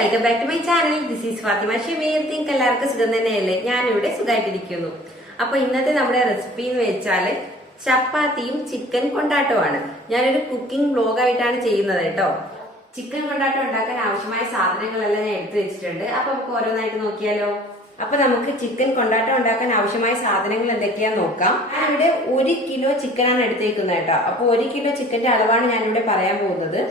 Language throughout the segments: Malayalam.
Welcome back to my channel. This is Fathima Shameer. നിങ്ങൾക്ക് എല്ലാവർക്കും സുഖം തന്നെയല്ലേ? ഞാനിവിടെ സുഖമായിട്ടിരിക്കുന്നു. അപ്പൊ ഇന്നത്തെ നമ്മുടെ റെസിപ്പി എന്ന് വെച്ചാല് ചപ്പാത്തിയും ചിക്കൻ കൊണ്ടാട്ടമാണ്. ഞാനൊരു കുക്കിംഗ് വ്ലോഗായിട്ടാണ് ചെയ്യുന്നത് കേട്ടോ. ചിക്കൻ കൊണ്ടാട്ടം ഉണ്ടാക്കാൻ ആവശ്യമായ സാധനങ്ങളെല്ലാം ഞാൻ എടുത്തു വെച്ചിട്ടുണ്ട്. അപ്പൊ നമുക്ക് ഓരോന്നായിട്ട് നോക്കിയാലോ. അപ്പൊ നമുക്ക് ചിക്കൻ കൊണ്ടാട്ടം ഉണ്ടാക്കാൻ ആവശ്യമായ സാധനങ്ങൾ എന്തൊക്കെയാന്ന് നോക്കാം. ഞാനിവിടെ 1 കിലോ ചിക്കനാണ് എടുത്തേക്കുന്നത് കേട്ടോ. അപ്പൊ 1 കിലോ ചിക്കന്റെ അളവാണ് ഞാനിവിടെ പറയാൻ പോകുന്നത്.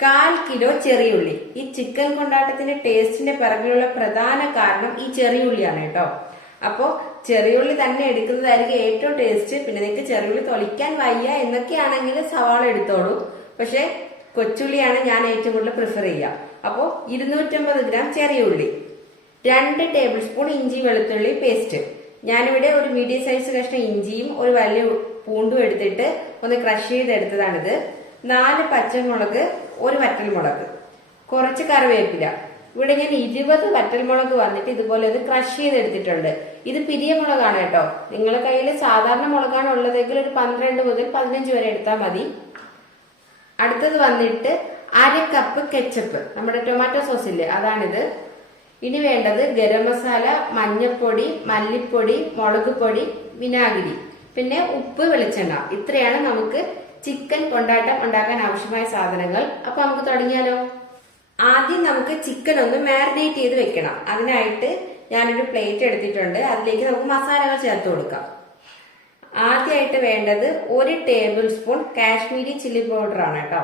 1/4 കിലോ ചെറിയുള്ളി. ഈ ചിക്കൻ കൊണ്ടാട്ടത്തിന്റെ ടേസ്റ്റിന്റെ പിറകിലുള്ള പ്രധാന കാരണം ഈ ചെറിയുള്ളിയാണ് കേട്ടോ. അപ്പോ ചെറിയുള്ളി തന്നെ എടുക്കുന്നതായിരിക്കും ഏറ്റവും ടേസ്റ്റ്. പിന്നെ നിങ്ങൾക്ക് ചെറിയുള്ളി തൊളിക്കാൻ വയ്യ എന്നൊക്കെയാണെങ്കിൽ സവാള എടുത്തോളൂ. പക്ഷെ കൊച്ചുള്ളിയാണ് ഞാൻ ഏറ്റവും കൂടുതൽ പ്രിഫർ ചെയ്യുക. അപ്പോ 250 ഗ്രാം ചെറിയുള്ളി, 2 ടേബിൾ സ്പൂൺ ഇഞ്ചി വെളുത്തുള്ളി പേസ്റ്റ്. ഞാനിവിടെ ഒരു മീഡിയം സൈസ് കഷ്ണം ഇഞ്ചിയും ഒരു വലിയ പൂണ്ടും എടുത്തിട്ട് ഒന്ന് ക്രഷ് ചെയ്തെടുത്തതാണിത്. 4 പച്ചമുളക്, 1 വറ്റൽമുളക്, കുറച്ച് കറിവേപ്പില. ഇവിടെ ഞാൻ 20 വറ്റൽമുളക് വന്നിട്ട് ഇതുപോലെ ഒന്ന് ക്രഷ് ചെയ്തെടുത്തിട്ടുണ്ട്. ഇത് പിരിയ മുളകാണ് കേട്ടോ. നിങ്ങളുടെ കയ്യിൽ സാധാരണ മുളകാണ് ഉള്ളതെങ്കിൽ ഒരു 12 മുതൽ 15 വരെ എടുത്താൽ മതി. അടുത്തത് വന്നിട്ട് 1/2 കപ്പ് കെച്ചപ്പ്, നമ്മുടെ ടൊമാറ്റോ സോസ് ഇല്ലേ, അതാണിത്. ഇനി വേണ്ടത് ഗരം മസാല, മഞ്ഞൾപ്പൊടി, മല്ലിപ്പൊടി, മുളക് പൊടി, വിനാഗിരി, പിന്നെ ഉപ്പ്, വെളിച്ചെണ്ണ. ഇത്രയാണ് നമുക്ക് ചിക്കൻ കൊണ്ടാട്ടം ഉണ്ടാക്കാൻ ആവശ്യമായ സാധനങ്ങൾ. അപ്പൊ നമുക്ക് തുടങ്ങിയാലോ. ആദ്യം നമുക്ക് ചിക്കൻ ഒന്ന് മാരിനേറ്റ് ചെയ്ത് വെക്കണം. അതിനായിട്ട് ഞാനൊരു പ്ലേറ്റ് എടുത്തിട്ടുണ്ട്. അതിലേക്ക് നമുക്ക് മസാലകൾ ചേർത്ത് കൊടുക്കാം. ആദ്യമായിട്ട് വേണ്ടത് 1 table spoon Kashmiri chilli powder ആണ് കേട്ടോ.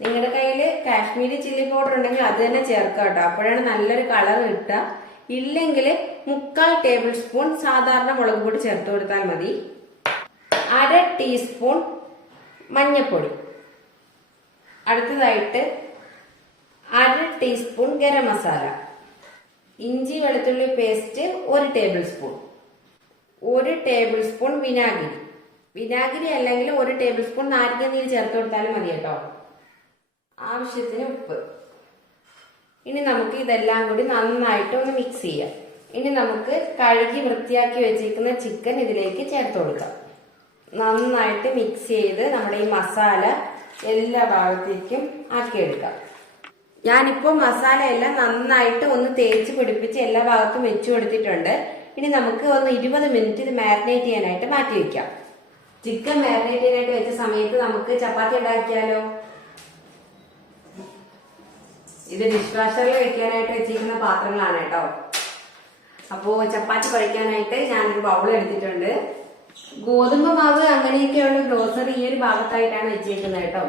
നിങ്ങളുടെ കയ്യിൽ കാശ്മീരി ചില്ലി പൗഡർ ഉണ്ടെങ്കിൽ അത് തന്നെ ചേർക്കാം കേട്ടോ. അപ്പോഴാണ് നല്ലൊരു കളർ കിട്ടുക. ഇല്ലെങ്കിൽ 1/4 ടേബിൾ സ്പൂൺ സാധാരണ മുളക് പൊടി ചേർത്ത് കൊടുത്താൽ മതി. 1/2 ടീസ്പൂൺ മഞ്ഞൾപ്പൊടി. അടുത്തതായിട്ട് 1/2 ടീസ്പൂൺ ഗരം മസാല. ഇഞ്ചി വെളുത്തുള്ളി paste 1 table spoon. 1 table spoon വിനാഗിരി. വിനാഗിരി അല്ലെങ്കിൽ 1 ടേബിൾ സ്പൂൺ നാരങ്ങ നീര് ചേർത്ത് കൊടുത്താലും മതി കേട്ടോ. ആവശ്യത്തിന് ഉപ്പ്. ഇനി നമുക്ക് ഇതെല്ലാം കൂടി നന്നായിട്ട് ഒന്ന് മിക്സ് ചെയ്യാം. ഇനി നമുക്ക് കഴുകി വൃത്തിയാക്കി വെച്ചിരിക്കുന്ന ചിക്കൻ ഇതിലേക്ക് ചേർത്ത് കൊടുക്കാം. നന്നായിട്ട് മിക്സ് ചെയ്ത് നമ്മുടെ ഈ മസാല എല്ലാ ഭാഗത്തേക്കും ആക്കിയെടുക്കാം. ഞാനിപ്പോ മസാല എല്ലാം നന്നായിട്ട് ഒന്ന് തേച്ച് പിടിപ്പിച്ച് എല്ലാ ഭാഗത്തും വെച്ചു കൊടുത്തിട്ടുണ്ട്. ഇനി നമുക്ക് ഒന്ന് 20 മിനിറ്റ് ഇത് മാരിനേറ്റ് ചെയ്യാനായിട്ട് മാറ്റി വെക്കാം. ചിക്കൻ മാരിനേറ്റ് ചെയ്യാനായിട്ട് വെച്ച സമയത്ത് നമുക്ക് ചപ്പാത്തി ഉണ്ടാക്കിയാലോ. ഇത് ഡിഷ് വാഷറിൽ വെക്കാനായിട്ട് വെച്ചിരിക്കുന്ന പാത്രങ്ങളാണ് കേട്ടോ. അപ്പോ ചപ്പാത്തി കഴിക്കാനായിട്ട് ഞാനൊരു ബൗൾ എടുത്തിട്ടുണ്ട്. ഗോതമ്പ് മാവ് അങ്ങനെയൊക്കെയുള്ള ഗ്രോസറി ഈ ഒരു ഭാഗത്തായിട്ടാണ് വെച്ചിരിക്കുന്നത് കേട്ടോ.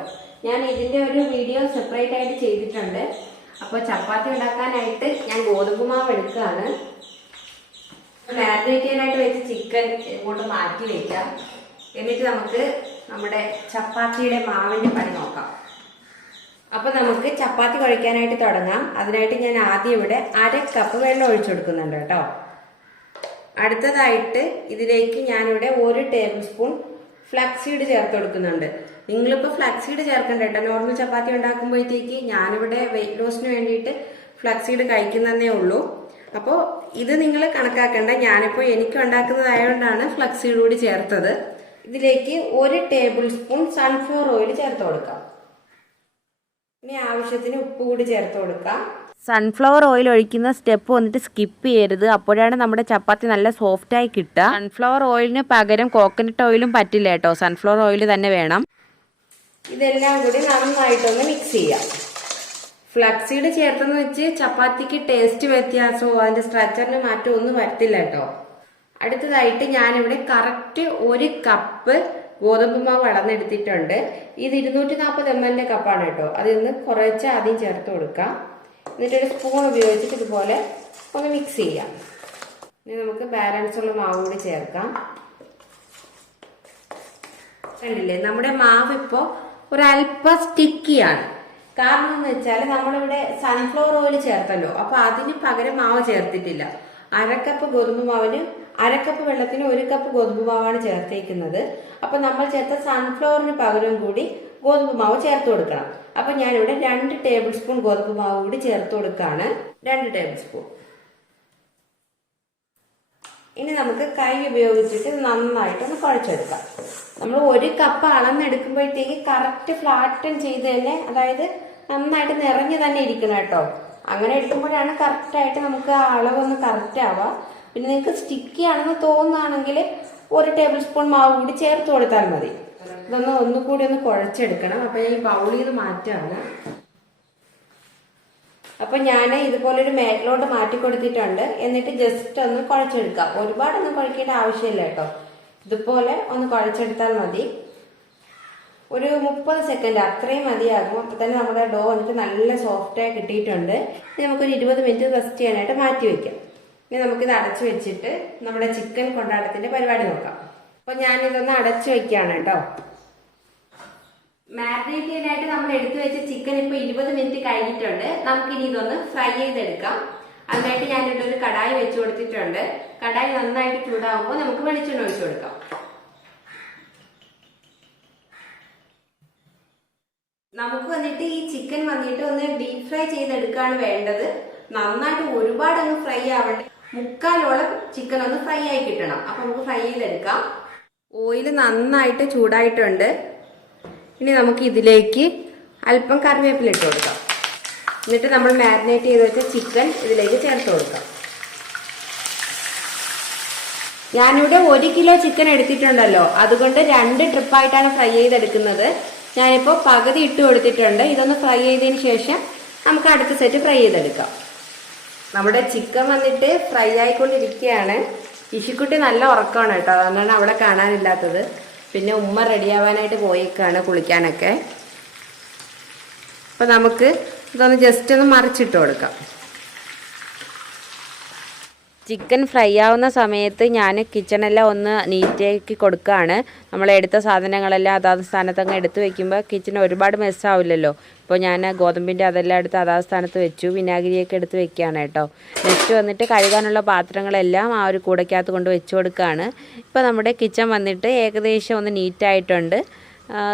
ഞാൻ ഇതിന്റെ ഒരു വീഡിയോ സെപ്പറേറ്റ് ആയിട്ട് ചെയ്തിട്ടുണ്ട്. അപ്പൊ ചപ്പാത്തി ഉണ്ടാക്കാനായിട്ട് ഞാൻ ഗോതമ്പ് മാവ് എടുക്കുകയാണ്. മാരിനേറ്റ് ചെയ്യാനായിട്ട് വെച്ച് ചിക്കൻ ഇങ്ങോട്ട് മാറ്റി വെക്കാം. എന്നിട്ട് നമുക്ക് നമ്മുടെ ചപ്പാത്തിയുടെ മാവിന്റെ പണി നോക്കാം. അപ്പൊ നമുക്ക് ചപ്പാത്തി കുഴയ്ക്കാനായിട്ട് തുടങ്ങാം. അതിനായിട്ട് ഞാൻ ആദ്യം ഇവിടെ 1/2 കപ്പ് വെള്ളം ഒഴിച്ചു കൊടുക്കുന്നുണ്ട് കേട്ടോ. അടുത്തതായിട്ട് ഇതിലേക്ക് ഞാനിവിടെ 1 ടേബിൾ സ്പൂൺ ഫ്ലാക്സ് സീഡ് ചേർത്ത് കൊടുക്കുന്നുണ്ട്. നിങ്ങളിപ്പോൾ ഫ്ലാക്സ് സീഡ് ചേർക്കണ്ട കേട്ടോ. നോർമൽ ചപ്പാത്തി ഉണ്ടാക്കുമ്പോഴത്തേക്ക് ഞാനിവിടെ വെയിറ്റ് ലോസിന് വേണ്ടിയിട്ട് ഫ്ലാക്സ് സീഡ് കഴിക്കുന്നതേ ഉള്ളൂ. അപ്പോൾ ഇത് നിങ്ങൾ കണക്കാക്കണ്ട. ഞാനിപ്പോൾ എനിക്ക് ഉണ്ടാക്കുന്നതായതുകൊണ്ടാണ് ഫ്ലാക്സ് സീഡ് കൂടി ചേർത്തത്. ഇതിലേക്ക് 1 ടേബിൾ സ്പൂൺ സൺഫ്ലവർ ഓയിൽ ചേർത്ത് കൊടുക്കാം. ഇനി ആവശ്യത്തിന് ഉപ്പ് കൂടി ചേർത്ത് കൊടുക്കാം. സൺഫ്ലവർ ഓയിൽ ഒഴിക്കുന്ന സ്റ്റെപ്പ് വന്നിട്ട് സ്കിപ്പ് ചെയ്യരുത്. അപ്പോഴാണ് നമ്മുടെ ചപ്പാത്തി നല്ല സോഫ്റ്റായി കിട്ടുക. സൺഫ്ലവർ ഓയിലിന് പകരം കോക്കനട്ട് ഓയിലും പറ്റില്ല കേട്ടോ. സൺഫ്ലവർ ഓയിൽ തന്നെ വേണം. ഇതെല്ലാം കൂടി നന്നായിട്ടൊന്ന് മിക്സ് ചെയ്യാം. ഫ്ലക്സ് സീഡ് ചേർത്തെന്ന് വെച്ച് ചപ്പാത്തിക്ക് ടേസ്റ്റ് വ്യത്യാസമോ അതിന്റെ സ്ട്രക്ചറിന് മാറ്റമോ ഒന്നും വരത്തില്ല കേട്ടോ. അടുത്തതായിട്ട് ഞാനിവിടെ കറക്റ്റ് 1 കപ്പ് ഗോതമ്പ് മാവ് അളന്നെടുത്തിട്ടുണ്ട്. ഇത് 240 ml കപ്പാണ് കേട്ടോ. അതിൽ നിന്ന് കുറച്ച് ആദ്യം ചേർത്ത് കൊടുക്കാം. എന്നിട്ടൊരു സ്പൂൺ ഉപയോഗിച്ചിട്ട് ഇതുപോലെ ഒന്ന് മിക്സ് ചെയ്യാം. ഇനി നമുക്ക് ബാലൻസ് ഉള്ള മാവ് കൂടി ചേർക്കാം. കണ്ടില്ലേ, നമ്മുടെ മാവ് ഇപ്പോ ഒരല്പം സ്റ്റിക്കിയാണ്. കാരണം എന്ന് വെച്ചാൽ നമ്മളിവിടെ സൺഫ്ലവർ ഓയിൽ ചേർത്തല്ലോ. അപ്പൊ അതിന് പകരം മാവ് ചേർത്തിട്ടില്ല. 1/2 കപ്പ് ഗോതമ്പ് മാവിന് 1/2 കപ്പ് വെള്ളത്തിന് 1 കപ്പ് ഗോതമ്പ് മാവാണ് ചേർത്തേക്കുന്നത്. അപ്പൊ നമ്മൾ ചേർത്ത സൺഫ്ലവറിന് പകരം കൂടി ഗോതമ്പ് മാവ് ചേർത്ത് കൊടുക്കണം. അപ്പൊ ഞാനിവിടെ 2 ടേബിൾ സ്പൂൺ ഗോതമ്പ് മാവ് കൂടി ചേർത്ത് കൊടുക്കാണ്. 2 ടേബിൾ സ്പൂൺ. ഇനി നമുക്ക് കൈ ഉപയോഗിച്ചിട്ട് നന്നായിട്ടൊന്ന് കുഴച്ചെടുക്കാം. നമ്മൾ 1 കപ്പ് അളന്നെടുക്കുമ്പോഴത്തേക്ക് കറക്റ്റ് ഫ്ലാറ്റൻ ചെയ്ത് തന്നെ, അതായത് നന്നായിട്ട് നിറഞ്ഞു തന്നെ ഇരിക്കണം കേട്ടോ. അങ്ങനെ എടുക്കുമ്പോഴാണ് കറക്റ്റായിട്ട് നമുക്ക് ആ അളവൊന്ന് കറക്റ്റ് ആവുക. പിന്നെ നിങ്ങൾക്ക് സ്റ്റിക്കി ആണെന്ന് തോന്നുകയാണെങ്കിൽ 1 ടേബിൾ സ്പൂൺ മാവ് കൂടി ചേർത്ത് കൊടുത്താൽ മതി. ഇതൊന്ന് ഒന്നുകൂടി ഒന്ന് കുഴച്ചെടുക്കണം. അപ്പൊ ഞാൻ ഈ ബൗളിൽ നിന്ന് മാറ്റാണ്. അപ്പൊ ഞാൻ ഇതുപോലൊരു മേറ്റിലോട്ട് മാറ്റി കൊടുത്തിട്ടുണ്ട്. എന്നിട്ട് ജസ്റ്റ് ഒന്ന് കുഴച്ചെടുക്കാം. ഒരുപാടൊന്നും കുഴക്കേണ്ട ആവശ്യമില്ല കേട്ടോ. ഇതുപോലെ ഒന്ന് കുഴച്ചെടുത്താൽ മതി. ഒരു 30 സെക്കൻഡ് അത്രയും മതിയാകും. അപ്പൊ തന്നെ നമ്മുടെ ഡോ വന്നിട്ട് നല്ല സോഫ്റ്റായി കിട്ടിയിട്ടുണ്ട്. ഇനി നമുക്കൊരു 20 മിനിറ്റ് റെസ്റ്റ് ചെയ്യാനായിട്ട് മാറ്റി വെക്കാം. ഇനി നമുക്കിത് അടച്ചു വെച്ചിട്ട് നമ്മുടെ ചിക്കൻ കൊണ്ടാട്ടത്തിന്റെ പരിപാടി നോക്കാം. അപ്പൊ ഞാനിതൊന്ന് അടച്ചു വെക്കുകയാണ് കേട്ടോ. മാരിനേറ്റ് ചെയ്യാനായിട്ട് നമ്മൾ എടുത്തു വെച്ച ചിക്കൻ ഇപ്പൊ 20 മിനിറ്റ് കഴിഞ്ഞിട്ടുണ്ട്. നമുക്കിനി ഇതൊന്ന് ഫ്രൈ ചെയ്തെടുക്കാം. അതിനായിട്ട് ഞാനിവിടെ ഒരു കടായി വെച്ച് കൊടുത്തിട്ടുണ്ട്. കടായി നന്നായിട്ട് ചൂടാവുമ്പോൾ നമുക്ക് വെളിച്ചെണ്ണ ഒഴിച്ചു കൊടുക്കാം. നമുക്ക് വന്നിട്ട് ഈ ചിക്കൻ വന്നിട്ട് ഒന്ന് ഡീപ് ഫ്രൈ ചെയ്തെടുക്കുകയാണ് വേണ്ടത്. നന്നായിട്ട് ഒരുപാട് അങ്ങ് ഫ്രൈ ആവണ്ട. 3/4 ചിക്കൻ ഒന്ന് ഫ്രൈ ആയി കിട്ടണം. അപ്പൊ നമുക്ക് ഫ്രൈ ചെയ്തെടുക്കാം. ഓയിൽ നന്നായിട്ട് ചൂടായിട്ടുണ്ട്. ഇനി നമുക്ക് ഇതിലേക്ക് അല്പം കറിവേപ്പില ഇട്ട് കൊടുക്കാം. എന്നിട്ട് നമ്മൾ മാരിനേറ്റ് ചെയ്ത് വെച്ച ചിക്കൻ ഇതിലേക്ക് ചേർത്ത് കൊടുക്കാം. ഞാനിവിടെ 1 കിലോ ചിക്കൻ എടുത്തിട്ടുണ്ടല്ലോ, അതുകൊണ്ട് 2 ട്രിപ്പായിട്ടാണ് ഫ്രൈ ചെയ്തെടുക്കുന്നത്. ഞാനിപ്പോൾ പകുതി ഇട്ട് കൊടുത്തിട്ടുണ്ട്. ഇതൊന്ന് ഫ്രൈ ചെയ്തതിന് ശേഷം നമുക്ക് അടുത്ത സെറ്റ് ഫ്രൈ ചെയ്തെടുക്കാം. നമ്മുടെ ചിക്കൻ വന്നിട്ട് ഫ്രൈ ആയിക്കൊണ്ടിരിക്കുകയാണ്. ഇഷിക്കുട്ടി നല്ല ഉറക്കമാണ് കേട്ടോ, അതുകൊണ്ടാണ് അവിടെ കാണാനില്ലാത്തത്. പിന്നെ ഉമ്മ റെഡിയാവാനായിട്ട് പോയേക്കാണ് കുളിക്കാനൊക്കെ. അപ്പൊ നമുക്ക് ഇതൊന്ന് ജസ്റ്റ് ഒന്ന് മറിച്ചിട്ട് കൊടുക്കാം. ചിക്കൻ ഫ്രൈ ആവുന്ന സമയത്ത് ഞാൻ കിച്ചണെല്ലാം ഒന്ന് നീറ്റാക്കി കൊടുക്കുകയാണ്. നമ്മളെടുത്ത സാധനങ്ങളെല്ലാം അതാത് സ്ഥാനത്തങ്ങ് എടുത്ത് വെക്കുമ്പോൾ കിച്ചൺ ഒരുപാട് മെസ്സാവില്ലല്ലോ. ഇപ്പോൾ ഞാൻ ഗോതമ്പിൻ്റെ അതെല്ലാം എടുത്ത് അതാത് സ്ഥാനത്ത് വെച്ചു. വിനാഗിരിയൊക്കെ എടുത്ത് വെക്കുകയാണ് കേട്ടോ. നെക്സ്റ്റ് വന്നിട്ട് കഴുകാനുള്ള പാത്രങ്ങളെല്ലാം ആ ഒരു കൂടയ്ക്കകത്ത് കൊണ്ട് വെച്ച് കൊടുക്കുകയാണ്. ഇപ്പോൾ നമ്മുടെ കിച്ചൺ വന്നിട്ട് ഏകദേശം ഒന്ന് നീറ്റായിട്ടുണ്ട്.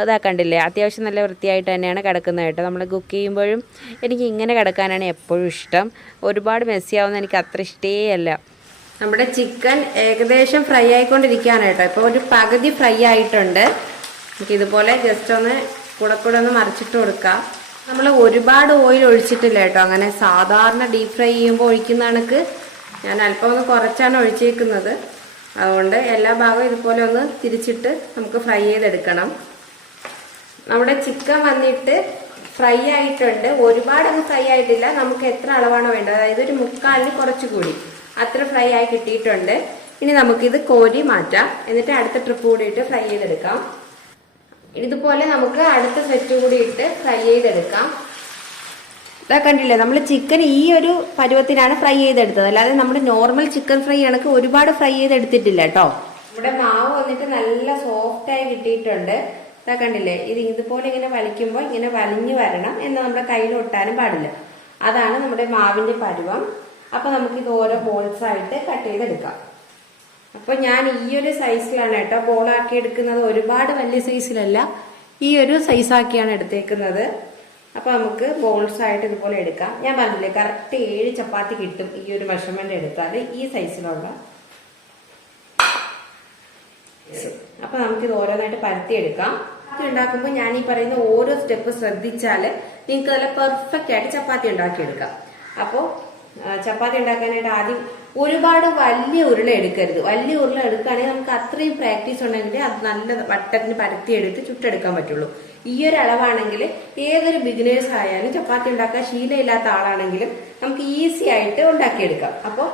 ഇതാ കണ്ടില്ലേ, അത്യാവശ്യം നല്ല വൃത്തിയായിട്ട് തന്നെയാണ് കിടക്കുന്നത് കേട്ടോ. നമ്മൾ കുക്ക് ചെയ്യുമ്പോഴും എനിക്ക് ഇങ്ങനെ കിടക്കാനാണ് എപ്പോഴും ഇഷ്ടം. ഒരുപാട് മെസ്സിയാവുന്ന എനിക്ക് അത്ര ഇഷ്ടേ അല്ല. നമ്മുടെ ചിക്കൻ ഏകദേശം ഫ്രൈ ആയിക്കൊണ്ടിരിക്കുകയാണ് കേട്ടോ. ഇപ്പോൾ ഒരു പകുതി ഫ്രൈ ആയിട്ടുണ്ട്. നമുക്ക് ഇതുപോലെ ജസ്റ്റ് ഒന്ന് കൂടെ ഒന്ന് മറിച്ചിട്ട് കൊടുക്കാം. നമ്മൾ ഒരുപാട് ഓയിൽ ഒഴിച്ചിട്ടില്ല കേട്ടോ. അങ്ങനെ സാധാരണ ഡീപ് ഫ്രൈ ചെയ്യുമ്പോൾ ഒഴിക്കുന്ന കണക്ക് ഞാൻ അല്പം ഒന്ന് കുറച്ചാണ് ഒഴിച്ചേക്കുന്നത്. അതുകൊണ്ട് എല്ലാ ഭാഗവും ഇതുപോലെ ഒന്ന് തിരിച്ചിട്ട് നമുക്ക് ഫ്രൈ ചെയ്തെടുക്കണം. നമ്മുടെ ചിക്കൻ വന്നിട്ട് ഫ്രൈ ആയിട്ടുണ്ട്. ഒരുപാടൊന്നും ഫ്രൈ ആയിട്ടില്ല. നമുക്ക് എത്ര അളവാണോ വേണ്ടത്, അതായത് ഒരു 3/4 കുറച്ചുകൂടി അത്ര ഫ്രൈ ആയി കിട്ടിയിട്ടുണ്ട്. ഇനി നമുക്കിത് കോരി മാറ്റാം. എന്നിട്ട് അടുത്ത ട്രിപ്പ് കൂടി ഇട്ട് ഫ്രൈ ചെയ്തെടുക്കാം. ഇതുപോലെ നമുക്ക് അടുത്ത സെറ്റ് കൂടി ഇട്ട് ഫ്രൈ ചെയ്തെടുക്കാം. ഇതാ കണ്ടില്ലേ, നമ്മൾ ചിക്കൻ ഈ ഒരു പരുവത്തിനാണ് ഫ്രൈ ചെയ്തെടുത്തത്. അല്ലാതെ നമ്മുടെ നോർമൽ ചിക്കൻ ഫ്രൈ കണക്ക് ഒരുപാട് ഫ്രൈ ചെയ്തെടുത്തിട്ടില്ല കേട്ടോ. നമ്മുടെ മാവ് വന്നിട്ട് നല്ല സോഫ്റ്റായി കിട്ടിയിട്ടുണ്ട്. ഇതാ കണ്ടില്ലേ, ഇത് ഇതുപോലെ ഇങ്ങനെ വലിക്കുമ്പോൾ ഇങ്ങനെ വലിഞ്ഞു വരണം. എന്നാൽ നമ്മുടെ കയ്യിൽ ഒട്ടാനും പാടില്ല. അതാണ് നമ്മുടെ മാവിന്റെ പരുവം. അപ്പൊ നമുക്കിത് ഓരോ ബോൾസ് ആയിട്ട് കട്ട് ചെയ്തെടുക്കാം. അപ്പൊ ഞാൻ ഈ ഒരു സൈസിലാണ് കേട്ടോ ബോളാക്കി എടുക്കുന്നത്. ഒരുപാട് വലിയ സൈസിലല്ല, ഈ ഒരു സൈസാക്കിയാണ് എടുത്തേക്കുന്നത്. അപ്പൊ നമുക്ക് ബോൾസ് ആയിട്ട് ഇതുപോലെ എടുക്കാം. ഞാൻ പറഞ്ഞില്ലേ, കറക്റ്റ് 7 ചപ്പാത്തി കിട്ടും ഈ ഒരു മെഷർമെന്റ് എടുത്താൽ, ഈ സൈസിലുള്ള. അപ്പൊ നമുക്കിത് ഓരോന്നായിട്ട് പരത്തിയെടുക്കാം. ചപ്പാത്തി ഉണ്ടാക്കുമ്പോൾ ഞാൻ ഈ പറയുന്ന ഓരോ സ്റ്റെപ്പ് ശ്രദ്ധിച്ചാൽ നിങ്ങൾക്ക് നല്ല പെർഫെക്റ്റ് ആയിട്ട് ചപ്പാത്തി ഉണ്ടാക്കിയെടുക്കാം. അപ്പോൾ ചപ്പാത്തി ഉണ്ടാക്കാനായിട്ട് ആദ്യം ഒരുപാട് വലിയ ഉരുള എടുക്കരുത്. വലിയ ഉരുള എടുക്കുകയാണെങ്കിൽ നമുക്ക് അത്രയും പ്രാക്ടീസ് ഉണ്ടെങ്കിൽ അത് നല്ല വട്ടത്തിന് പരത്തിയെടുത്ത് ചുട്ടെടുക്കാൻ പറ്റുള്ളൂ. ഈ ഒരു അളവാണെങ്കിൽ ഏതൊരു ബിഗിനേഴ്സ് ആയാലും ചപ്പാത്തി ഉണ്ടാക്കാൻ ശീലമില്ലാത്ത ആളാണെങ്കിലും നമുക്ക് ഈസി ആയിട്ട് ഉണ്ടാക്കിയെടുക്കാം. അപ്പോൾ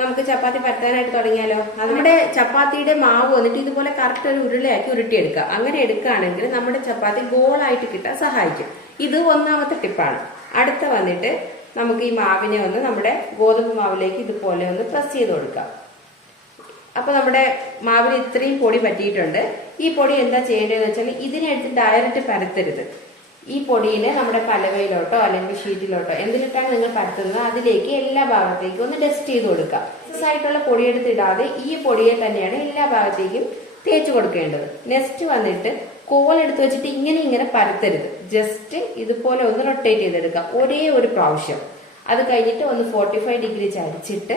നമുക്ക് ചപ്പാത്തി പരത്താനായിട്ട് തുടങ്ങിയാലോ. നമ്മുടെ ചപ്പാത്തിയുടെ മാവ് വന്നിട്ട് ഇതുപോലെ കറക്റ്റ് ഒരു ഉരുളയാക്കി ഉരുട്ടിയെടുക്കുക. അങ്ങനെ എടുക്കുകയാണെങ്കിൽ നമ്മുടെ ചപ്പാത്തി ഗോളായിട്ട് കിട്ടാൻ സഹായിക്കും. ഇത് ഒന്നാമത്തെ ടിപ്പാണ്. അടുത്ത വന്നിട്ട് നമുക്ക് ഈ മാവിനെ ഒന്ന് നമ്മുടെ ഗോതമ്പ് മാവിലേക്ക് ഇതുപോലെ ഒന്ന് പ്രസ് ചെയ്ത് കൊടുക്കാം. അപ്പൊ നമ്മുടെ മാവിന് ഇത്രയും പൊടി പറ്റിയിട്ടുണ്ട്. ഈ പൊടി എന്താ ചെയ്യേണ്ടതെന്ന് വെച്ചാൽ ഇതിനെടുത്ത് ഡയറക്റ്റ് പരത്തരുത്. ഈ പൊടിയില് നമ്മുടെ പലവയിലോട്ടോ അല്ലെങ്കിൽ ഷീറ്റിലോട്ടോ എന്തിലിട്ടാണ് നിങ്ങൾ പരത്തുന്നത് അതിലേക്ക് എല്ലാ ഭാഗത്തേക്കും ഒന്ന് ഡസ്റ്റ് ചെയ്ത് കൊടുക്കുക. ആയിട്ടുള്ള പൊടിയെടുത്തിടാതെ ഈ പൊടിയെ തന്നെയാണ് എല്ലാ ഭാഗത്തേക്കും തേച്ച് കൊടുക്കേണ്ടത്. നെക്സ്റ്റ് വന്നിട്ട് കോലെടുത്ത് വെച്ചിട്ട് ഇങ്ങനെ പരത്തരുത്. ജസ്റ്റ് ഇതുപോലെ ഒന്ന് റൊട്ടേറ്റ് ചെയ്തെടുക്കുക ഒരേ ഒരു പ്രാവശ്യം. അത് കഴിഞ്ഞിട്ട് ഒന്ന് 45 ഡിഗ്രി ചരിച്ചിട്ട്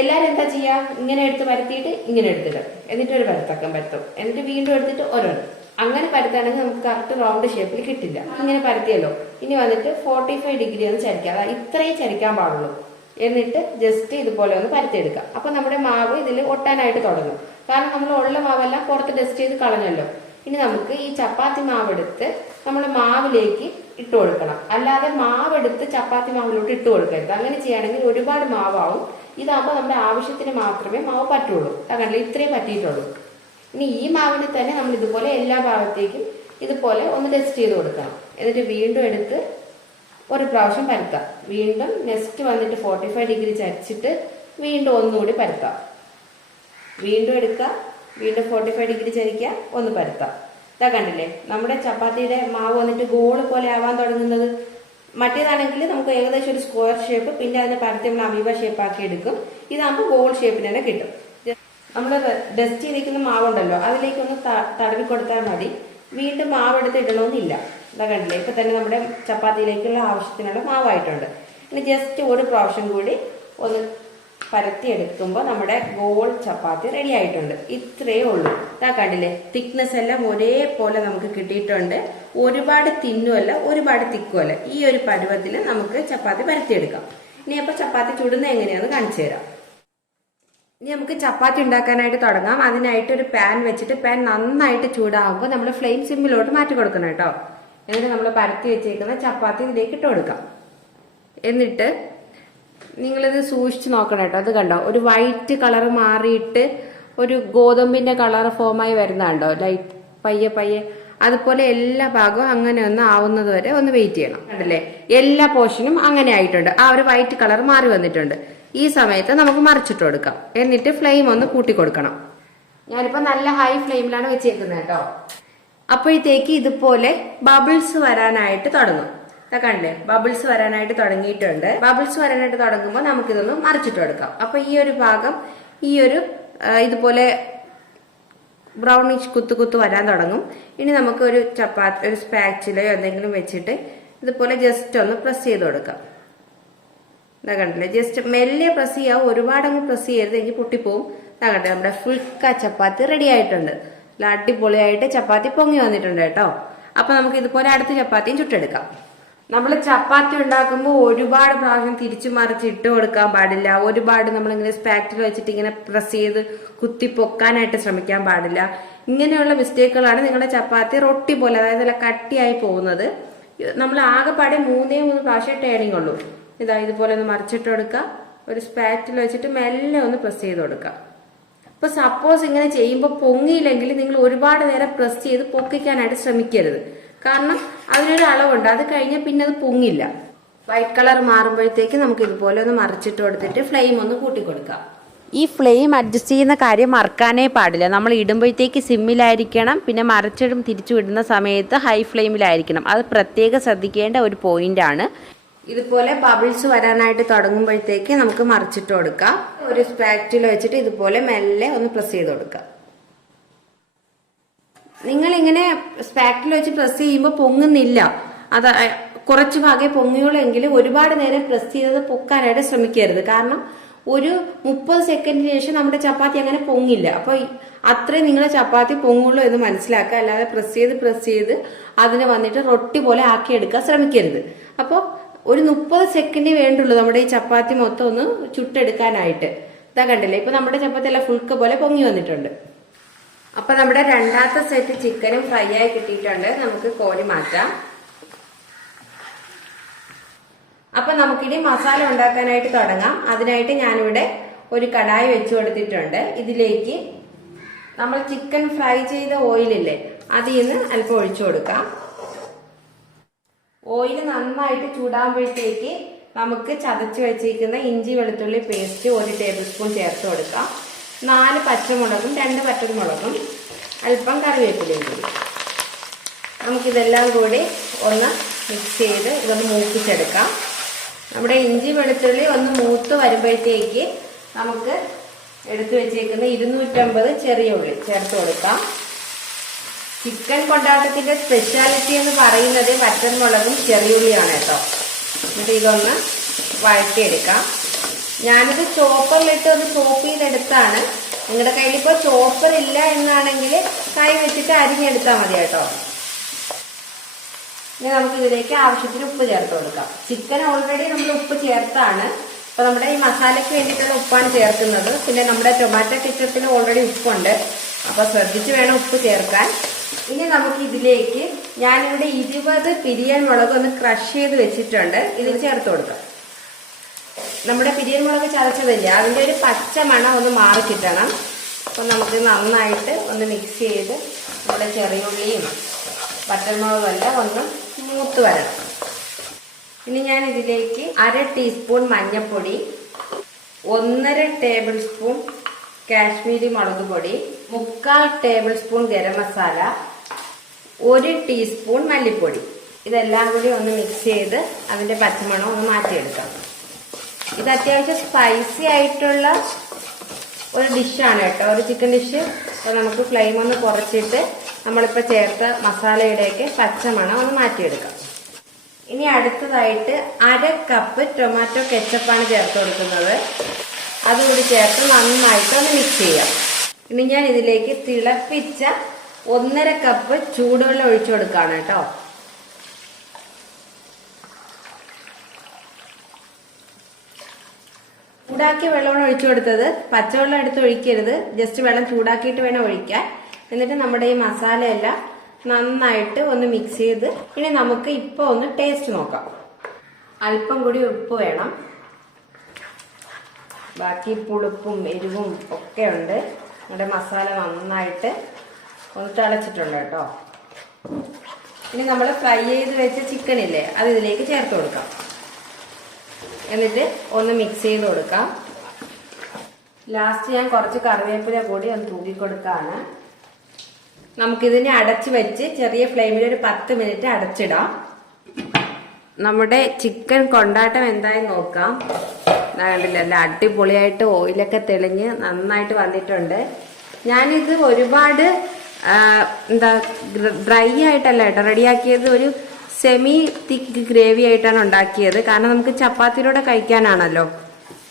എല്ലാവരും എന്താ ചെയ്യുക, ഇങ്ങനെ എടുത്ത് പരത്തിയിട്ട് ഇങ്ങനെ എടുത്തിടും. എന്നിട്ട് ഒരു പരത്തക്കം പരത്തും. എന്നിട്ട് വീണ്ടും എടുത്തിട്ട് ഓരോന്ന്. അങ്ങനെ പരത്താണെങ്കിൽ നമുക്ക് കറക്റ്റ് റൗണ്ട് ഷേപ്പിൽ കിട്ടില്ല. ഇങ്ങനെ പരത്തിയല്ലോ, ഇനി വന്നിട്ട് 45 ഡിഗ്രി ഒന്ന് ചരിക്കുക. അതായത് ഇത്രയും ചരിക്കാൻ പാടുള്ളൂ. എന്നിട്ട് ജസ്റ്റ് ഇതുപോലെ ഒന്ന് പരത്തിയെടുക്കാം. അപ്പൊ നമ്മുടെ മാവ് ഇതിൽ ഒട്ടാനായിട്ട് തുടങ്ങും. കാരണം നമ്മൾ ഉള്ള മാവെല്ലാം പുറത്ത് ഡസ്റ്റ് ചെയ്ത് കളഞ്ഞല്ലോ. ഇനി നമുക്ക് ഈ ചപ്പാത്തി മാവെടുത്ത് നമ്മൾ മാവിലേക്ക് ഇട്ട് കൊടുക്കണം. അല്ലാതെ മാവെടുത്ത് ചപ്പാത്തി മാവിലോട്ട് ഇട്ട് കൊടുക്കരുത്. അങ്ങനെ ചെയ്യുകയാണെങ്കിൽ ഒരുപാട് മാവാവും. ഇതാകുമ്പോൾ നമ്മുടെ ആവശ്യത്തിന് മാത്രമേ മാവ് പറ്റുള്ളൂ. അങ്ങനെ ഇത്രയും പറ്റിയിട്ടുള്ളൂ. ഇനി ഈ മാവിന് തന്നെ നമ്മൾ ഇതുപോലെ എല്ലാ ഭാഗത്തേക്കും ഇതുപോലെ ഒന്ന് ഡസ്റ്റ് ചെയ്ത് കൊടുക്കണം. എന്നിട്ട് വീണ്ടും എടുത്ത് ഒരു പ്രാവശ്യം പരത്താം. വീണ്ടും നെക്സ്റ്റ് വന്നിട്ട് 45 ഡിഗ്രി ചരിച്ചിട്ട് വീണ്ടും ഒന്നുകൂടി പരത്താം. വീണ്ടും എടുക്കുക, വീണ്ടും 45 ഡിഗ്രി ചരിക്കുക, ഒന്ന് പരത്താം. ഇതാ കണ്ടില്ലേ, നമ്മുടെ ചപ്പാത്തിയുടെ മാവ് വന്നിട്ട് ഗോള് പോലെ ആവാൻ തുടങ്ങുന്നത്. മറ്റേതാണെങ്കിൽ നമുക്ക് ഏകദേശം ഒരു സ്ക്വയർ ഷേപ്പ്, പിന്നെ അതിനെ പരത്തി നമ്മൾ അമീബ ഷേപ്പ് ആക്കി എടുക്കും. ഇതാകുമ്പോൾ ഗോൾ ഷേപ്പിന് തന്നെ കിട്ടും. നമ്മൾ ഡസ്റ്റ് ചെയ്തിരിക്കുന്ന മാവുണ്ടല്ലോ, അതിലേക്ക് ഒന്ന് തടവി കൊടുത്താൽ മതി. വീണ്ടും മാവ് എടുത്ത് ഇടണമെന്നില്ല. ഇതാ കണ്ടില്ലേ, ഇപ്പൊ തന്നെ നമ്മുടെ ചപ്പാത്തിയിലേക്കുള്ള ആവശ്യത്തിനുള്ള മാവായിട്ടുണ്ട്. ഇനി ജസ്റ്റ് ഒരു പ്രാവശ്യം കൂടി ഒന്ന് പരത്തി എടുക്കുമ്പോൾ നമ്മുടെ ഗോൾ ചപ്പാത്തി റെഡി ആയിട്ടുണ്ട്. ഇത്രയേ ഉള്ളൂ. ഇതാ കണ്ടില്ലേ, തിക്നെസ് എല്ലാം ഒരേപോലെ നമുക്ക് കിട്ടിയിട്ടുണ്ട്. ഒരുപാട് തിന്നുമല്ല, ഒരുപാട് തിക്കുമല്ല. ഈ ഒരു പരുവത്തിൽ നമുക്ക് ചപ്പാത്തി പരത്തിയെടുക്കാം. ഇനി അപ്പൊ ചപ്പാത്തി ചുടുന്ന എങ്ങനെയാണെന്ന് കാണിച്ചു തരാം. ഇനി നമുക്ക് ചപ്പാത്തി ഉണ്ടാക്കാനായിട്ട് തുടങ്ങാം. അതിനായിട്ട് ഒരു പാൻ വെച്ചിട്ട് പാൻ നന്നായിട്ട് ചൂടാകുമ്പോൾ നമ്മൾ ഫ്ലെയിം സിമ്മിലോട്ട് മാറ്റി കൊടുക്കണം കേട്ടോ. എന്നിട്ട് നമ്മൾ പരത്തി വെച്ചേക്കുന്ന ചപ്പാത്തി ഇതിലേക്ക് ഇട്ട് കൊടുക്കാം. എന്നിട്ട് നിങ്ങളിത് സൂക്ഷിച്ച് നോക്കണം കേട്ടോ. അത് കണ്ടോ, ഒരു വൈറ്റ് കളർ മാറിയിട്ട് ഒരു ഗോതമ്പിന്റെ കളർ ഫോമായി വരുന്നുണ്ടോ, ലൈറ്റ് പയ്യെ പയ്യെ. അതുപോലെ എല്ലാ ഭാഗവും അങ്ങനെ ഒന്ന് ആവുന്നത് വരെ ഒന്ന് വെയിറ്റ് ചെയ്യണം. കണ്ടല്ലേ, എല്ലാ പോർഷനും അങ്ങനെ ആയിട്ടുണ്ട്. ആ ഒരു വൈറ്റ് കളർ മാറി വന്നിട്ടുണ്ട്. ഈ സമയത്ത് നമുക്ക് മറിച്ചിട്ട് കൊടുക്കാം. എന്നിട്ട് ഫ്ലെയിം ഒന്ന് കൂട്ടി കൊടുക്കണം. ഞാനിപ്പോ നല്ല ഹൈ ഫ്ലെയിമിലാണ് വെച്ചേക്കുന്നത് കേട്ടോ. അപ്പോഴത്തേക്ക് ഇതുപോലെ ബബിൾസ് വരാനായിട്ട് തുടങ്ങും. കണ്ടില്ലേ, ബബിൾസ് വരാനായിട്ട് തുടങ്ങിയിട്ടുണ്ട്. ബബിൾസ് വരാനായിട്ട് തുടങ്ങുമ്പോൾ നമുക്കിതൊന്ന് മറിച്ചിട്ട് കൊടുക്കാം. അപ്പൊ ഈ ഒരു ഭാഗം ഈ ഒരു ഇതുപോലെ ബ്രൗണിഷ് കുത്തു കുത്തു വരാൻ തുടങ്ങും. ഇനി നമുക്ക് ഒരു ചപ്പാത്തി ഒരു സ്പാച്ചിലയോ എന്തെങ്കിലും വെച്ചിട്ട് ഇതുപോലെ ജസ്റ്റ് ഒന്ന് പ്രസ് ചെയ്ത് കൊടുക്കാം. ഇതാ കണ്ടില്ലേ, ജസ്റ്റ് മെല്ലെ പ്രസ് ചെയ്യാവും, ഒരുപാട് അങ്ങ് പ്രസ് ചെയ്യരുത്, എങ്കിൽ പൊട്ടിപ്പോവും. ഇതാ കണ്ടില്ലേ, നമ്മുടെ ഫുൾക്ക ചപ്പാത്തി റെഡി ആയിട്ടുണ്ട്. അടിപൊളിയായിട്ട് ചപ്പാത്തി പൊങ്ങി വന്നിട്ടുണ്ട് കേട്ടോ. അപ്പൊ നമുക്ക് ഇതുപോലെ അടുത്ത ചപ്പാത്തിയും ചുട്ടെടുക്കാം. നമ്മൾ ചപ്പാത്തി ഉണ്ടാക്കുമ്പോൾ ഒരുപാട് പ്രാവശ്യം തിരിച്ചു മറിച്ച് ഇട്ട് കൊടുക്കാൻ പാടില്ല. ഒരുപാട് നമ്മളിങ്ങനെ സ്പാറ്റിൽ വെച്ചിട്ട് ഇങ്ങനെ പ്രസ് ചെയ്ത് കുത്തി പൊക്കാനായിട്ട് ശ്രമിക്കാൻ പാടില്ല. ഇങ്ങനെയുള്ള മിസ്റ്റേക്കുകളാണ് നിങ്ങളുടെ ചപ്പാത്തി റൊട്ടി പോലെ, അതായത് നല്ല കട്ടിയായി പോകുന്നത്. നമ്മൾ ആകെപ്പാടെ 3 പ്രാവശ്യം ടേണിങ് ഉള്ളൂ. ഇതാ ഇതുപോലെ ഒന്ന് മറിച്ചിട്ട് കൊടുക്കുക. ഒരു സ്പാറ്റിൽ വെച്ചിട്ട് മെല്ലെ ഒന്ന് പ്രസ് ചെയ്ത് കൊടുക്കുക. അപ്പൊ സപ്പോസ് ഇങ്ങനെ ചെയ്യുമ്പോൾ പൊങ്ങിയില്ലെങ്കിൽ നിങ്ങൾ ഒരുപാട് നേരം പ്രസ് ചെയ്ത് പൊക്കിക്കാനായിട്ട് ശ്രമിക്കരുത്. കാരണം അതിനൊരു അളവുണ്ട്, അത് കഴിഞ്ഞാൽ പിന്നെ അത് പൊങ്ങില്ല. വൈറ്റ് കളർ മാറുമ്പോഴത്തേക്ക് നമുക്ക് ഇതുപോലെ ഒന്ന് മറിച്ചിട്ട് കൊടുത്തിട്ട് ഫ്ലെയിം ഒന്ന് കൂട്ടി കൊടുക്കാം. ഈ ഫ്ലെയിം അഡ്ജസ്റ്റ് ചെയ്യുന്ന കാര്യം മറക്കാനേ പാടില്ല. നമ്മൾ ഇടുമ്പോഴത്തേക്ക് സിമ്മിലായിരിക്കണം, പിന്നെ മറിച്ചിടും തിരിച്ചു വിടുന്ന സമയത്ത് ഹൈ ഫ്ലെയിമിലായിരിക്കണം. അത് പ്രത്യേകം ശ്രദ്ധിക്കേണ്ട ഒരു പോയിന്റ് ആണ്. ഇതുപോലെ ബബിൾസ് വരാനായിട്ട് തുടങ്ങുമ്പോഴത്തേക്ക് നമുക്ക് മറിച്ചിട്ട് കൊടുക്കാം. ഒരു സ്പാറ്റിൽ വെച്ചിട്ട് ഇതുപോലെ മെല്ലെ ഒന്ന് പ്രസ് ചെയ്ത് കൊടുക്കാം. നിങ്ങൾ ഇങ്ങനെ സ്പാറ്റിൽ വെച്ച് പ്രസ് ചെയ്യുമ്പോൾ പൊങ്ങുന്നില്ല, അത് കുറച്ച് ഭാഗേ പൊങ്ങിയുള്ളൂ എങ്കിലും ഒരുപാട് നേരം പ്രസ് ചെയ്തത് പൊക്കാനായിട്ട് ശ്രമിക്കരുത്. കാരണം ഒരു 30 സെക്കൻഡിന് ശേഷം നമ്മുടെ ചപ്പാത്തി അങ്ങനെ പൊങ്ങില്ല. അപ്പൊ അത്രയും നിങ്ങളുടെ ചപ്പാത്തി പൊങ്ങുള്ളൂ എന്ന് മനസ്സിലാക്കുക. അല്ലാതെ പ്രസ് ചെയ്ത് അതിനെ വന്നിട്ട് റൊട്ടി പോലെ ആക്കിയെടുക്കാൻ ശ്രമിക്കരുത്. അപ്പോൾ ഒരു 30 സെക്കൻഡ് വേണ്ടുള്ളൂ നമ്മുടെ ഈ ചപ്പാത്തി മൊത്തം ഒന്ന് ചുട്ടെടുക്കാനായിട്ട്. ഇതാ കണ്ടില്ലേ, ഇപ്പൊ നമ്മുടെ ചപ്പാത്തി എല്ലാം ഫുൾക്ക പോലെ പൊങ്ങി വന്നിട്ടുണ്ട്. അപ്പൊ നമ്മുടെ രണ്ടാമത്തെ സെറ്റ് ചിക്കനും ഫ്രൈ ആയി കിട്ടിയിട്ടുണ്ട്. നമുക്ക് കോരി മാറ്റാം. അപ്പൊ നമുക്കിനി മസാല ഉണ്ടാക്കാനായിട്ട് തുടങ്ങാം. അതിനായിട്ട് ഞാനിവിടെ ഒരു കടായി വെച്ചു കൊടുത്തിട്ടുണ്ട്. ഇതിലേക്ക് നമ്മൾ ചിക്കൻ ഫ്രൈ ചെയ്ത ഓയിലില്ലേ, അതിൽ നിന്ന് അല്പം ഒഴിച്ചു കൊടുക്കാം. ഓയിൽ നന്നായിട്ട് ചൂടാകുമ്പോഴത്തേക്ക് നമുക്ക് ചതച്ച് വെച്ചിരിക്കുന്ന ഇഞ്ചി വെളുത്തുള്ളി പേസ്റ്റ് 1 ടേബിൾ സ്പൂൺ ചേർത്ത് കൊടുക്കാം. 4 പച്ചമുളകും 2 വറ്റൽമുളകും അല്പം കറിവേപ്പിലയും കൂടി. നമുക്കിതെല്ലാം കൂടി ഒന്ന് മിക്സ് ചെയ്ത് ഇതൊന്ന് മൂപ്പിച്ചെടുക്കാം. നമ്മുടെ ഇഞ്ചി വെളുത്തുള്ളി ഒന്ന് മൂത്ത് വരുമ്പോഴത്തേക്ക് നമുക്ക് എടുത്തു വെച്ചേക്കുന്ന 250 ചെറിയ ഉള്ളി ചേർത്ത് കൊടുക്കാം. ചിക്കൻ കൊണ്ടാട്ടത്തിന്റെ സ്പെഷ്യാലിറ്റി എന്ന് പറയുന്നത് വറ്റൽമുളകും ചെറിയുള്ളിയാണ് കേട്ടോ. എന്നിട്ട് ഇതൊന്ന് വഴറ്റിയെടുക്കാം. ഞാനിത് ചോപ്പറിലിട്ട് ഒന്ന് ചോപ്പ് ചെയ്തെടുത്താണ്. നിങ്ങളുടെ കയ്യിൽ ഇപ്പോൾ ചോപ്പർ ഇല്ല എന്നാണെങ്കിൽ കൈ വെച്ചിട്ട് അരിഞ്ഞെടുത്താൽ മതി കേട്ടോ. ഇനി നമുക്ക് ഇതിലേക്ക് ആവശ്യത്തിന് ഉപ്പ് ചേർത്ത് കൊടുക്കാം. ചിക്കൻ ഓൾറെഡി നമ്മൾ ഉപ്പ് ചേർത്താണ്. അപ്പൊ നമ്മുടെ ഈ മസാലയ്ക്ക് വേണ്ടിയിട്ടുള്ള ഉപ്പാണ് ചേർക്കുന്നത്. പിന്നെ നമ്മുടെ ടൊമാറ്റോ കെച്ചപ്പിന് ഓൾറെഡി ഉപ്പുണ്ട്, അപ്പൊ ശ്രദ്ധിച്ച് വേണം ഉപ്പ് ചേർക്കാൻ. ഇനി നമുക്ക് ഇതിലേക്ക് ഞാനിവിടെ 20 പിരിയൻ മുളക് ഒന്ന് ക്രഷ് ചെയ്ത് വെച്ചിട്ടുണ്ട്, ഇതിൽ ചേർത്ത് കൊടുക്കാം. നമ്മുടെ പിരിയൻ മുളക് ചതച്ചതില്ല, അതിന്റെ ഒരു പച്ച മണം ഒന്ന് മാറി കിട്ടണം. അപ്പൊ നമുക്ക് നന്നായിട്ട് ഒന്ന് മിക്സ് ചെയ്ത് നമ്മുടെ ചെറിയുള്ളിയും പച്ചമുളകും എല്ലാം ഒന്ന് മൂത്ത് വരണം. ഇനി ഞാൻ ഇതിലേക്ക് 1/2 ടീസ്പൂൺ മഞ്ഞൾപ്പൊടി, 1.5 ടേബിൾ സ്പൂൺ കാശ്മീരി മുളക് പൊടി, 3/4 table spoon garam masala, 1 teaspoon മല്ലിപ്പൊടി, ഇതെല്ലാം കൂടി ഒന്ന് മിക്സ് ചെയ്ത് അതിന്റെ പച്ചമണം ഒന്ന് മാറ്റിയെടുക്കാം. ഇത് അത്യാവശ്യം സ്പൈസി ആയിട്ടുള്ള ഒരു ഡിഷാണ് കേട്ടോ, ഒരു ചിക്കൻ ഡിഷ്. അപ്പോൾ നമുക്ക് ഫ്ലെയിം ഒന്ന് കുറച്ചിട്ട് നമ്മളിപ്പോൾ ചേർത്ത മസാലയുടെയൊക്കെ പച്ചമണം ഒന്ന് മാറ്റിയെടുക്കാം. ഇനി അടുത്തതായിട്ട് 1/2 കപ്പ് ടൊമാറ്റോ കെച്ചപ്പാണ് ചേർത്ത് കൊടുക്കുന്നത്. അതുകൂടി ചേർത്ത് നന്നായിട്ട് ഒന്ന് മിക്സ് ചെയ്യാം. ഇനി ഞാൻ ഇതിലേക്ക് തിളപ്പിച്ച 1.5 കപ്പ് ചൂടുവെള്ളം ഒഴിച്ചു കൊടുക്കുകയാണ് കേട്ടോ. ചൂടാക്കിയ വെള്ളമാണ് ഒഴിച്ചു കൊടുത്തത്. പച്ചവെള്ളം എടുത്ത് ഒഴിക്കരുത്, ജസ്റ്റ് വെള്ളം ചൂടാക്കിയിട്ട് വേണം ഒഴിക്കാൻ. എന്നിട്ട് നമ്മുടെ ഈ മസാലയെല്ലാം നന്നായിട്ട് ഒന്ന് മിക്സ് ചെയ്ത് ഇനി നമുക്ക് ഇപ്പൊ ഒന്ന് ടേസ്റ്റ് നോക്കാം. അല്പം കൂടി ഉപ്പ് വേണം, ബാക്കി പുളിപ്പും എരിവും ഒക്കെ ഉണ്ട്. നമ്മുടെ മസാല നന്നായിട്ട് ഒന്ന് തിളച്ചിട്ടുണ്ട് കേട്ടോ. ഇനി നമ്മൾ ഫ്രൈ ചെയ്ത് വെച്ച ചിക്കൻ ഇല്ലേ, അത് ഇതിലേക്ക് ചേർത്ത് കൊടുക്കാം. എന്നിട്ട് ഒന്ന് മിക്സ് ചെയ്ത് കൊടുക്കാം. ലാസ്റ്റ് ഞാൻ കുറച്ച് കറിവേപ്പില കൂടി ഒന്ന് തൂക്കി കൊടുക്കാണ്. നമുക്കിതിനെ അടച്ച് വെച്ച് ചെറിയ ഫ്ലെയിമിൽ ഒരു 10 മിനിറ്റ് അടച്ചിടാം. നമ്മുടെ ചിക്കൻ കൊണ്ടാട്ടം എന്തായി നോക്കാം. കണ്ടില്ല, നല്ല അടിപൊളിയായിട്ട് ഓയിലൊക്കെ തെളിഞ്ഞ് നന്നായിട്ട് വന്നിട്ടുണ്ട്. ഞാനിത് ഒരുപാട് ഡ്രൈ ആയിട്ടല്ല കേട്ടോ റെഡിയാക്കിയത്, ഒരു സെമി തിക്ക് ഗ്രേവി ആയിട്ടാണ് ഉണ്ടാക്കിയത്. കാരണം നമുക്ക് ചപ്പാത്തിയിലൂടെ കഴിക്കാനാണല്ലോ,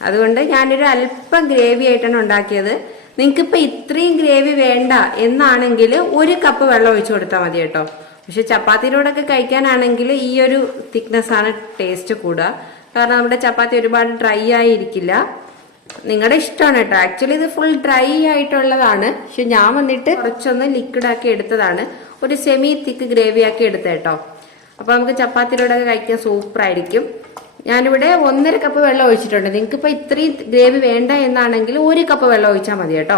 അതുകൊണ്ട് ഞാനൊരു അല്പം ഗ്രേവി ആയിട്ടാണ് ഉണ്ടാക്കിയത്. നിങ്ങൾക്കിപ്പോ ഇത്രയും ഗ്രേവി വേണ്ട എന്നാണെങ്കിൽ 1 കപ്പ് വെള്ളം ഒഴിച്ചു കൊടുത്താൽ മതി കേട്ടോ. പക്ഷെ ചപ്പാത്തിയിലൂടെ ഒക്കെ കഴിക്കാനാണെങ്കിൽ ഈ ഒരു തിക്നെസ് ആണ് ടേസ്റ്റ് കൂടുക. കാരണം നമ്മുടെ ചപ്പാത്തി ഒരുപാട് ഡ്രൈ ആയിരിക്കില്ല. നിങ്ങളുടെ ഇഷ്ടമാണ് കേട്ടോ. ആക്ച്വലി ഇത് ഫുൾ ഡ്രൈ ആയിട്ടുള്ളതാണ്, പക്ഷെ ഞാൻ വന്നിട്ട് കുറച്ചൊന്ന് ലിക്വിഡ് ആക്കി എടുത്തതാണ്, ഒരു സെമി തിക്ക് ഗ്രേവി ആക്കി എടുത്ത കേട്ടോ. അപ്പൊ നമുക്ക് ചപ്പാത്തിയിലൂടെ കഴിക്കാൻ സൂപ്പർ ആയിരിക്കും. ഞാനിവിടെ 1.5 കപ്പ് വെള്ളം ഒഴിച്ചിട്ടുണ്ട്. നിങ്ങൾക്ക് ഇപ്പൊ ഇത്രയും ഗ്രേവി വേണ്ട എന്നാണെങ്കിൽ 1 കപ്പ് വെള്ളം ഒഴിച്ചാൽ മതി കേട്ടോ.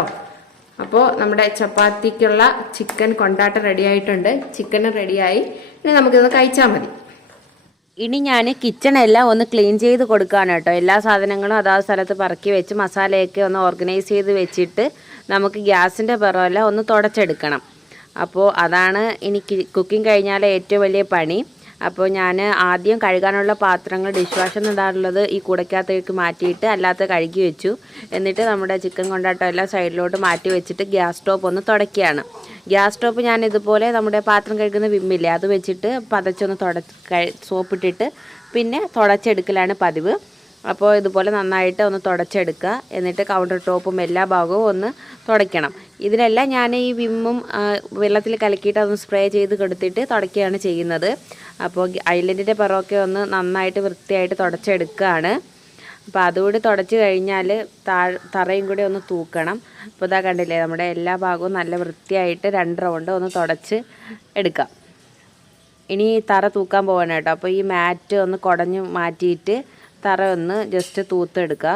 അപ്പോൾ നമ്മുടെ ചപ്പാത്തിക്കുള്ള ചിക്കൻ കൊണ്ടാട്ടം റെഡി ആയിട്ടുണ്ട്. ചിക്കനും റെഡിയായി. ഇനി നമുക്കിത് കഴിച്ചാൽ മതി. ഇനി ഞാൻ കിച്ചണെല്ലാം ഒന്ന് ക്ലീൻ ചെയ്ത് കൊടുക്കുകയാണ് കേട്ടോ. എല്ലാ സാധനങ്ങളും അതാത് സ്ഥലത്ത് പറക്കി വെച്ച് മസാലയൊക്കെ ഒന്ന് ഓർഗനൈസ് ചെയ്ത് വെച്ചിട്ട് നമുക്ക് ഗ്യാസിൻ്റെ പിറമെല്ലാം ഒന്ന് തുടച്ചെടുക്കണം. അപ്പോൾ അതാണ് എനിക്ക് കുക്കിംഗ് കഴിഞ്ഞാൽ ഏറ്റവും വലിയ പണി. അപ്പോൾ ഞാൻ ആദ്യം കഴുകാനുള്ള പാത്രങ്ങൾ ഡിഷ് വാഷ് ഇടാറുള്ളത് ഈ കുടയ്ക്കകത്തേക്ക് മാറ്റിയിട്ട് അല്ലാത്ത കഴുകി വെച്ചു. എന്നിട്ട് നമ്മുടെ ചിക്കൻ കൊണ്ടാട്ടം എല്ലാം സൈഡിലോട്ട് മാറ്റി വെച്ചിട്ട് ഗ്യാസ് സ്റ്റോപ്പ് ഒന്ന് തുടയ്ക്കുകയാണ്. ഗ്യാസ് സ്റ്റോപ്പ് ഞാൻ ഇതുപോലെ നമ്മുടെ പാത്രം കഴുകുന്ന വിമ്മില്ലേ, അത് വെച്ചിട്ട് പതച്ചൊന്ന് സോപ്പിട്ടിട്ട് പിന്നെ തുടച്ചെടുക്കലാണ് പതിവ്. അപ്പോൾ ഇതുപോലെ നന്നായിട്ട് ഒന്ന് തുടച്ചെടുക്കുക. എന്നിട്ട് കൗണ്ടർ ടോപ്പും എല്ലാ ഭാഗവും ഒന്ന് തുടയ്ക്കണം. ഇതിനെല്ലാം ഞാൻ ഈ വിമ്മും വെള്ളത്തിൽ കലക്കിയിട്ട് അതൊന്ന് സ്പ്രേ ചെയ്ത് കൊടുത്തിട്ട് തുടയ്ക്കുകയാണ് ചെയ്യുന്നത്. അപ്പോൾ ഐലൻഡിൻ്റെ പിറമൊക്കെ ഒന്ന് നന്നായിട്ട് വൃത്തിയായിട്ട് തുടച്ചെടുക്കുകയാണ്. അപ്പോൾ അതുകൂടി തുടച്ച് കഴിഞ്ഞാൽ തറയും കൂടി ഒന്ന് തൂക്കണം. അപ്പോൾ ഇതാ കണ്ടില്ലേ, നമ്മുടെ എല്ലാ ഭാഗവും നല്ല വൃത്തിയായിട്ട് 2 റൗണ്ട് ഒന്ന് തുടച്ച് എടുക്കാം. ഇനി തറ തൂക്കാൻ പോവാണ് കേട്ടോ. അപ്പോൾ ഈ മാറ്റ് ഒന്ന് കുടഞ്ഞ് മാറ്റിയിട്ട് തറ ഒന്ന് ജസ്റ്റ് തൂത്തെടുക്കുക.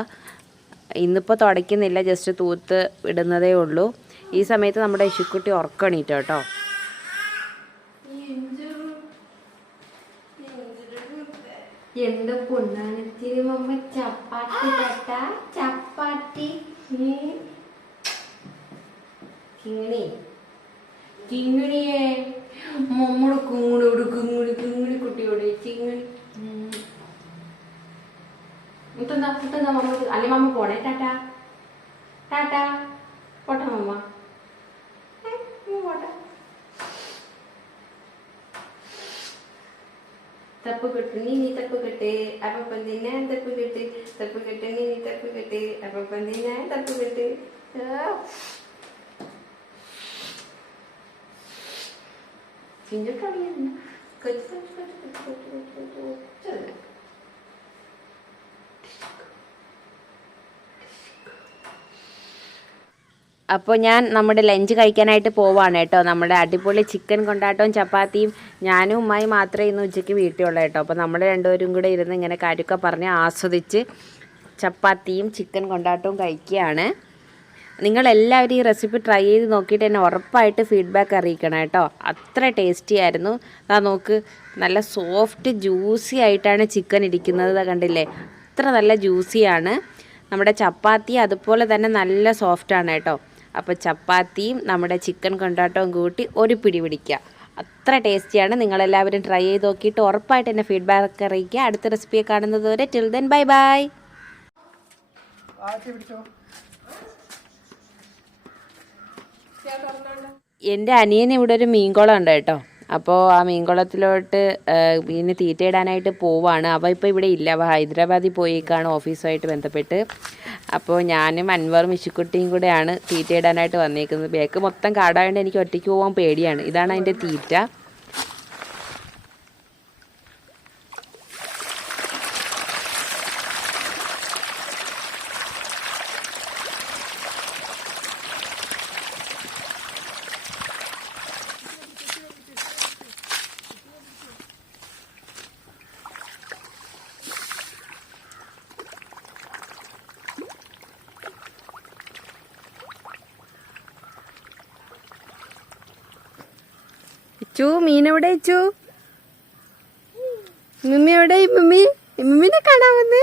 ഇന്നിപ്പോൾ തുടയ്ക്കുന്നില്ല, ജസ്റ്റ് തൂത്ത് ഇടുന്നതേ ഉള്ളൂ. ഈ സമയത്ത് നമ്മുടെ ഇശുക്കുട്ടി ഉറക്കണീട്ടോ കേട്ടോ. എന്റെ പൊണ്ണാനത്തിന് മമ്മ ചപ്പാത്തി കട്ട ചപ്പാത്തി കിങ്ങണി കിങ്ങിണിയെ മമ്മയുടെ കുങ്ങുടിയോട് കിങ്ങിണി കുട്ടിയോട് ചിങ്ങണി മുട്ടെന്താ മുട്ടെന്താ മമ്മ അല്ലെ മമ്മ പോണേ ടാറ്റാ ടാറ്റാ പോട്ടെ മമ്മ പോട്ടെ. തപ്പ് കെട്ട് നീ തപ്പ് കെട്ട് അപ്പം തന്നെ തപ്പ് കെട്ട് നീ തപ്പ് കെട്ട് അപ്പം തന്നെ തപ്പ് കെട്ട് അപ്പോൾ ഞാൻ നമ്മുടെ ലഞ്ച് കഴിക്കാനായിട്ട് പോവാണ് കേട്ടോ. നമ്മുടെ അടിപൊളി ചിക്കൻ കൊണ്ടാട്ടവും ചപ്പാത്തിയും ഞാനും ഉമ്മായി മാത്രമേ ഇന്ന് ഉച്ചയ്ക്ക് വീട്ടിലുള്ളൂ കേട്ടോ. അപ്പോൾ നമ്മൾ രണ്ടുപേരും കൂടെ ഇരുന്ന് ഇങ്ങനെ കാര്യമൊക്കെ പറഞ്ഞ് ആസ്വദിച്ച് ചപ്പാത്തിയും ചിക്കൻ കൊണ്ടാട്ടവും കഴിക്കുകയാണ്. നിങ്ങളെല്ലാവരും ഈ റെസിപ്പി ട്രൈ ചെയ്ത് നോക്കിയിട്ട് എന്നെ ഉറപ്പായിട്ട് ഫീഡ്ബാക്ക് അറിയിക്കണം കേട്ടോ. അത്ര ടേസ്റ്റി ആയിരുന്നു. അതാ നോക്ക്, നല്ല സോഫ്റ്റ് ജ്യൂസി ആയിട്ടാണ് ചിക്കൻ ഇരിക്കുന്നത്, കണ്ടില്ലേ? അത്ര നല്ല ജ്യൂസിയാണ്. നമ്മുടെ ചപ്പാത്തി അതുപോലെ തന്നെ നല്ല സോഫ്റ്റാണ് കേട്ടോ. അപ്പോൾ ചപ്പാത്തിയും നമ്മുടെ ചിക്കൻ കൊണ്ടാട്ടവും കൂട്ടി ഒരു പിടി പിടിക്കുക. അത്ര ടേസ്റ്റിയാണ്. നിങ്ങളെല്ലാവരും ട്രൈ ചെയ്ത് നോക്കിയിട്ട് ഉറപ്പായിട്ട് എന്നെ ഫീഡ്ബാക്ക് അറിയിക്കുക. അടുത്ത റെസിപ്പിയെ കാണുന്നത് വരെ ടിൽ ദെൻ ബൈ ബൈ. എൻ്റെ അനിയന് ഇവിടെ ഒരു മീൻകുളം ഉണ്ട് കേട്ടോ. അപ്പോൾ ആ മീൻകുളത്തിലോട്ട് മീന് തീറ്റയിടാനായിട്ട് പോവാണ്. അവ ഇപ്പോൾ ഇവിടെ ഇല്ല, അവ ഹൈദരാബാദിൽ പോയേക്കാണ് ഓഫീസുമായിട്ട് ബന്ധപ്പെട്ട്. അപ്പോൾ ഞാനും അൻവറും മിശുക്കുട്ടിയും കൂടെയാണ് തീറ്റയിടാനായിട്ട് വന്നേക്കുന്നത്. ബേക്ക് മൊത്തം കാടായതുകൊണ്ട് എനിക്ക് ഒറ്റയ്ക്ക് പോകാൻ പേടിയാണ്. ഇതാണ് അതിൻ്റെ തീറ്റ. ഇച്ചു, മീനെവിടെ ഇച്ചു? മിമ്മി എവിടെ? മിമ്മിനെ കാണാൻ വന്നേ?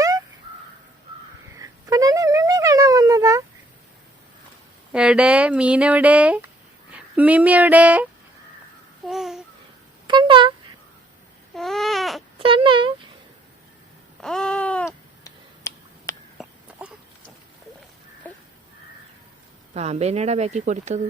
മിമ്മി കാണാൻ വന്നതാ? എവിടെ മീനെവിടെ? മിമ്മി എവിടെ? കണ്ട ചെന്ന പാമ്പേനടാ ബാക്കി കൊടുത്തത്.